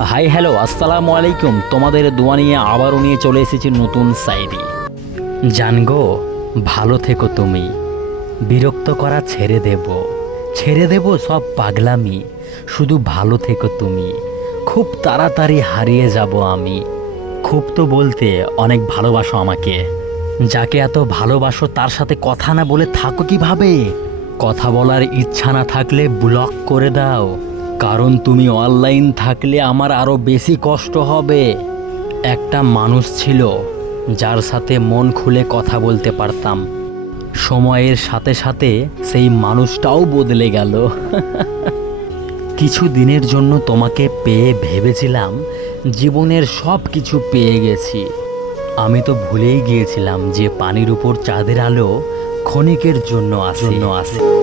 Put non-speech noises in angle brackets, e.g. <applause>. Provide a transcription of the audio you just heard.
High, hello, আসসালামু আলাইকুম। তোমাদের দোয়া নিয়ে আবারও নিয়ে চলে এসেছি নতুন সাইডি। জানগো ভালো থেকো তুমি। বিরক্ত করা ছেড়ে দেব। ছেড়ে দেব সব পাগলামি। শুধু ভালো থেকো তুমি। খুব তাড়াতাড়ি হারিয়ে যাব আমি। খুব তো বলতে অনেক ভালোবাসো আমাকে। যাকে এত ভালোবাসো তার সাথে কথা না বলে থাকো কীভাবে? কথা বলার ইচ্ছা না থাকলে ব্লক করে দাও। কারণ তুমি অনলাইন থাকলে আমার আরও বেশি কষ্ট হবে। একটা মানুষ ছিল, যার সাথে মন খুলে কথা বলতে পারতাম। সময়ের সাথে সাথে সেই মানুষটাও বদলে গেল। <laughs> কিছু দিনের জন্য তোমাকে পেয়ে ভেবেছিলাম, জীবনের সব কিছু পেয়ে গেছি। আমি তো ভুলেই গিয়েছিলাম যে পানির উপর চাঁদের আলো ক্ষণিকের জন্য আসে আসে